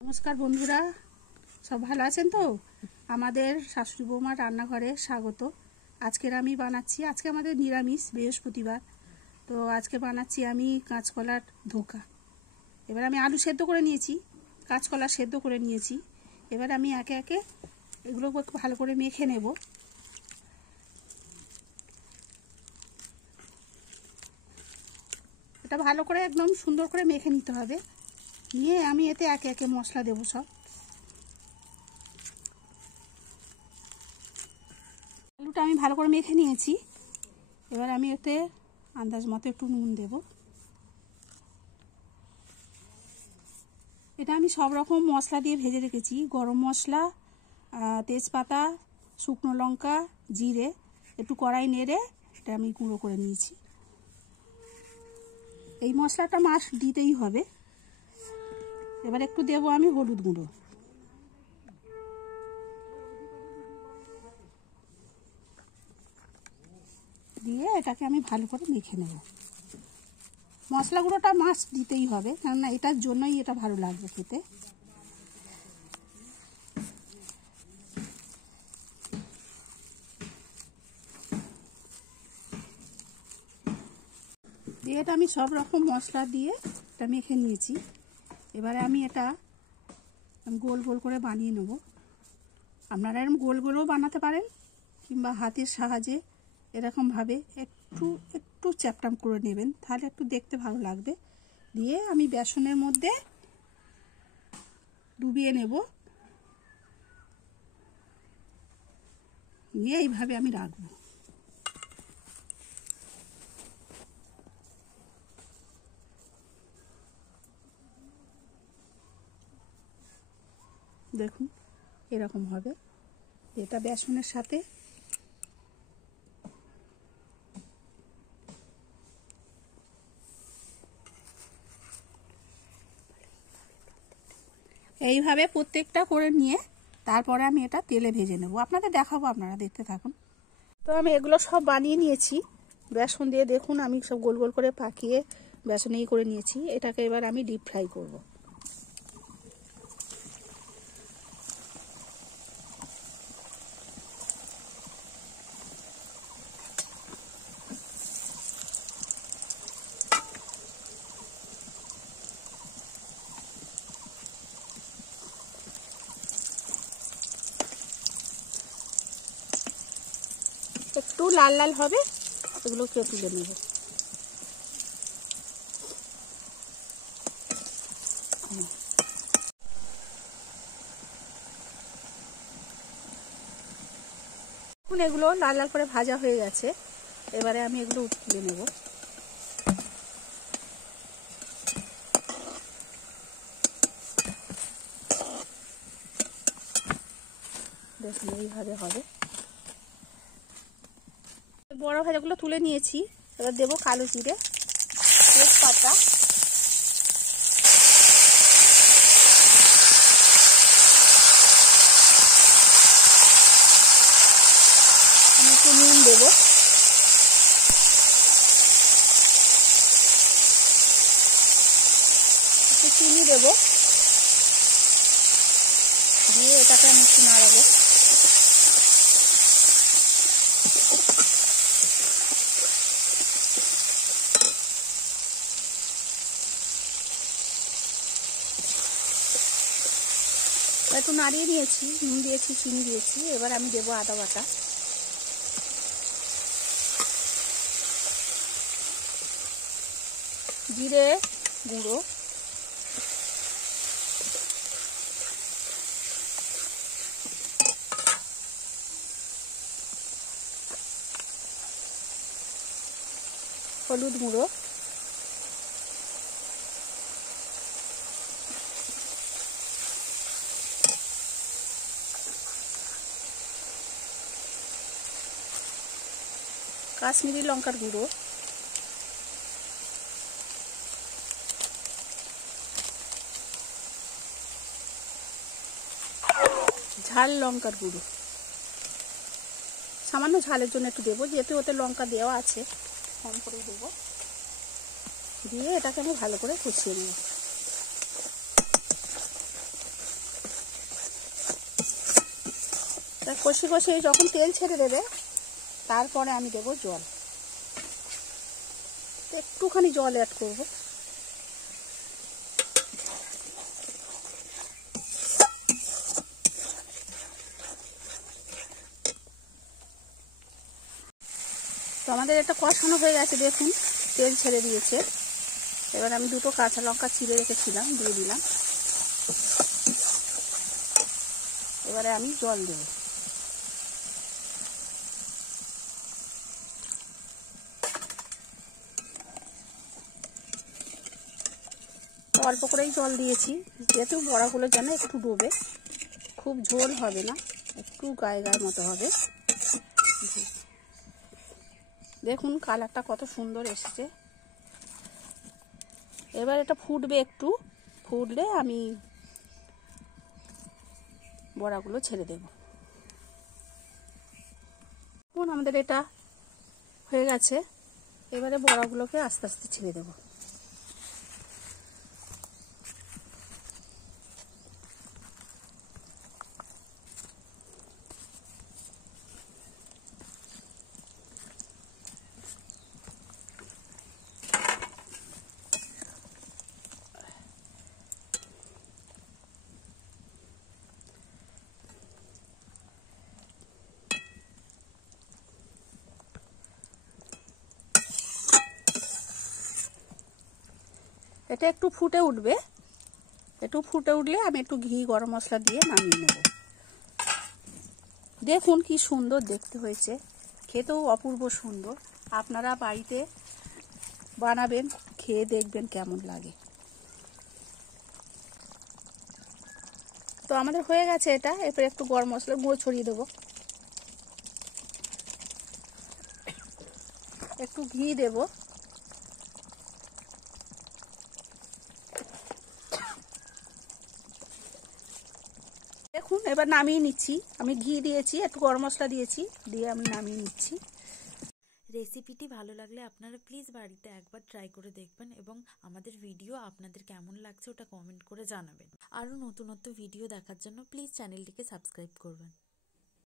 নমস্কার বন্ধুরা, সব ভালো আছেন তো? আমাদের শাশুড়ি বৌমার রান্নাঘরে স্বাগত। আজকে আমাদের নিরামিষ, বৃহস্পতিবার। তো আজকে বানাচ্ছি আমি কাঁচকলার ধোকা। এবার আমি আলু সেদ্ধ করে নিয়েছি, কাঁচকলা সেদ্ধ করে নিয়েছি। এবার আমি একে একে এগুলো ভালো করে মেখে নেব। এটা ভালো করে একদম সুন্দর করে মেখে নিতে হবে। নিয়ে আমি এতে একে একে মশলা দেবো সব। আলুটা আমি ভালো করে মেখে নিয়েছি। এবার আমি এতে আন্দাজ মতো একটু নুন দেব। এটা আমি সব রকম মশলা দিয়ে ভেজে রেখেছি। গরম মশলা, তেজপাতা, শুকনো লঙ্কা, জিরে, একটু কড়াই নেড়ে এটা আমি গুঁড়ো করে নিয়েছি। এই মশলাটা মাস্ট দিতেই হবে। এবার একটু দেবো আমি হলুদ গুঁড়ো। দিয়ে এটাকে আমি ভালো করে মেখে নেব। মশলা গুঁড়োটা মাস্ট দিতেই হবে, কেননা এটার জন্যই এটা ভালো লাগবে খেতে। দিয়ে এটা আমি সব রকম মশলা দিয়ে এটা মেখে নিয়েছি। এবারে আমি এটা গোল গোল করে বানিয়ে নেব। আপনারা এরকম গোল গোলও বানাতে পারেন, কিংবা হাতের সাহায্যে এরকমভাবে একটু একটু চ্যাপটাম করে নেবেন, তাহলে একটু দেখতে ভালো লাগবে। দিয়ে আমি বেসনের মধ্যে ডুবিয়ে নেব। নিয়ে এইভাবে আমি রাখবো। দেখুন এরকম হবে। এটা বেসনের সাথে এইভাবে প্রত্যেকটা করে নিয়ে তারপরে আমি এটা তেলে ভেজে নেব। আপনাদের দেখাবো, আপনারা দেখতে থাকুন। তো আমি এগুলো সব বানিয়ে নিয়েছি বেসন দিয়ে। দেখুন আমি সব গোল গোল করে পাকিয়ে বেসনেই করে নিয়েছি। এটাকে এবার আমি ডিপ ফ্রাই করব। একটু লাল লাল হবে, এগুলোকে তুলে নেব। এখন এগুলো লাল লাল করে ভাজা হয়ে গেছে। এবারে আমি এগুলো তুলে নেব। দেখুন এইভাবে হবে। বড় ভাজাগুলো তুলে নিয়েছি। এবার দেবো কালো জিরে, তেজপাতা, একটু নুন দেবো, একটু চিনি দেবো। দিয়ে এটাকে আমি একটু নাড়াবো। একটু নাড়িয়ে নিয়েছি, নুন দিয়েছি, চিনি দিয়েছি। এবার আমি দেবো আদা বাটা, জিরে গুঁড়ো, হলুদ গুঁড়ো, কাশ্মীরি লঙ্কার গুঁড়ো, ঝাল লঙ্কার গুঁড়ো। সামান্য ঝালের জন্য একটু দেবো, যেহেতু ওতে লঙ্কা দেওয়া আছে, কম করে দেবো। দিয়ে এটাকে আমি ভালো করে কষিয়ে নেব। কষি কষি যখন তেল ছেড়ে দেবে তারপরে আমি দেবো জল, একটুখানি জল অ্যাড করব। তো আমাদের এটা কষানো হয়ে গেছে, দেখুন তেল ছেড়ে দিয়েছে। এবার আমি দুটো কাঁচা লঙ্কা চিড়ে রেখেছিলাম দিয়ে দিলাম। এবারে আমি জল দেব। অল্প করেই জল দিয়েছি, যেহেতু বড়াগুলো যেন একটু ডোবে, খুব ঝোল হবে না, একটু গায়ে গায়ে মতো হবে। দেখুন কালারটা কত সুন্দর এসেছে। এবার এটা ফুটবে, একটু ফুটলে আমি বড়াগুলো ছেড়ে দেব। এখন আমাদের এটা হয়ে গেছে, এবারে বড়াগুলোকে আস্তে আস্তে ছেড়ে দেব। এটা একটু ফুটে উঠবে, একটু ফুটে উঠলে আমি একটু ঘি গরম মশলা দিয়ে নামিয়ে নেব। দেখুন কি সুন্দর দেখতে হয়েছে, খেতেও অপূর্ব সুন্দর। আপনারা বাড়িতে বানাবেন, খেয়ে দেখবেন কেমন লাগে। তো আমাদের হয়ে গেছে এটা। এরপর একটু গরম মশলার গুঁড়ো ছড়িয়ে দেবো, একটু ঘি দেব। দেখুন এবার নামিয়ে নিচ্ছি। আমি ঘি দিয়েছি, একটু গরম মশলা দিয়েছি, দিয়ে আমি নামিয়ে নিচ্ছি। রেসিপিটি ভালো লাগলে আপনারা প্লিজ বাড়িতে একবার ট্রাই করে দেখবেন এবং আমাদের ভিডিও আপনাদের কেমন লাগছে ওটা কমেন্ট করে জানাবেন। আরও নতুনত্ব ভিডিও দেখার জন্য প্লিজ চ্যানেলটিকে সাবস্ক্রাইব করবেন।